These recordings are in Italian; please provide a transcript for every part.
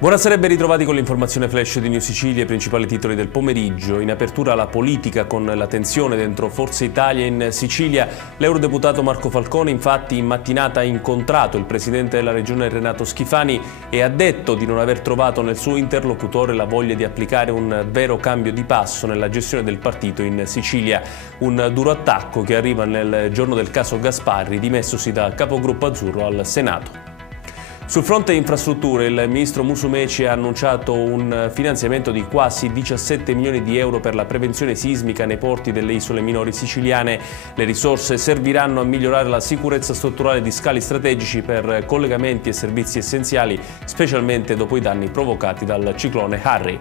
Buonasera e ben ritrovati con l'informazione flash di New Sicilia, i principali titoli del pomeriggio. In apertura la politica con la tensione dentro Forza Italia in Sicilia. L'eurodeputato Marco Falcone infatti in mattinata ha incontrato il presidente della regione Renato Schifani e ha detto di non aver trovato nel suo interlocutore la voglia di applicare un vero cambio di passo nella gestione del partito in Sicilia. Un duro attacco che arriva nel giorno del caso Gasparri, dimessosi da capogruppo azzurro al Senato. Sul fronte infrastrutture il ministro Musumeci ha annunciato un finanziamento di quasi 17 milioni di euro per la prevenzione sismica nei porti delle isole minori siciliane. Le risorse serviranno a migliorare la sicurezza strutturale di scali strategici per collegamenti e servizi essenziali, specialmente dopo i danni provocati dal ciclone Harry.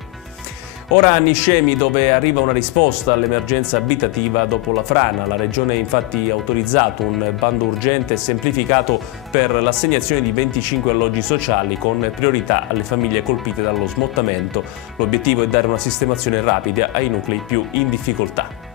Ora a Niscemi, dove arriva una risposta all'emergenza abitativa dopo la frana. La Regione ha infatti autorizzato un bando urgente e semplificato per l'assegnazione di 25 alloggi sociali con priorità alle famiglie colpite dallo smottamento. L'obiettivo è dare una sistemazione rapida ai nuclei più in difficoltà.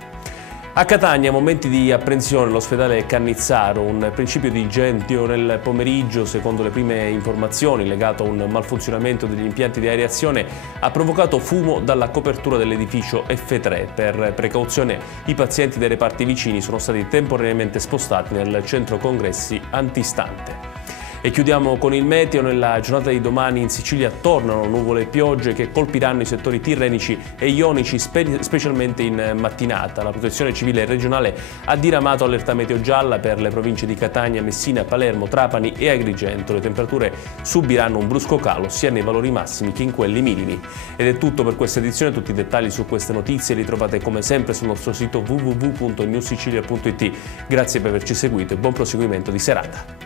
A Catania, momenti di apprensione all'ospedale Cannizzaro, un principio di incendio nel pomeriggio, secondo le prime informazioni, legato a un malfunzionamento degli impianti di areazione, ha provocato fumo dalla copertura dell'edificio F3. Per precauzione i pazienti dei reparti vicini sono stati temporaneamente spostati nel centro congressi antistante. E chiudiamo con il meteo. Nella giornata di domani in Sicilia tornano nuvole e piogge che colpiranno i settori tirrenici e ionici, specialmente in mattinata. La Protezione Civile regionale ha diramato allerta meteo gialla per le province di Catania, Messina, Palermo, Trapani e Agrigento. Le temperature subiranno un brusco calo sia nei valori massimi che in quelli minimi. Ed è tutto per questa edizione. Tutti i dettagli su queste notizie li trovate come sempre sul nostro sito www.newsicilia.it. Grazie per averci seguito e buon proseguimento di serata.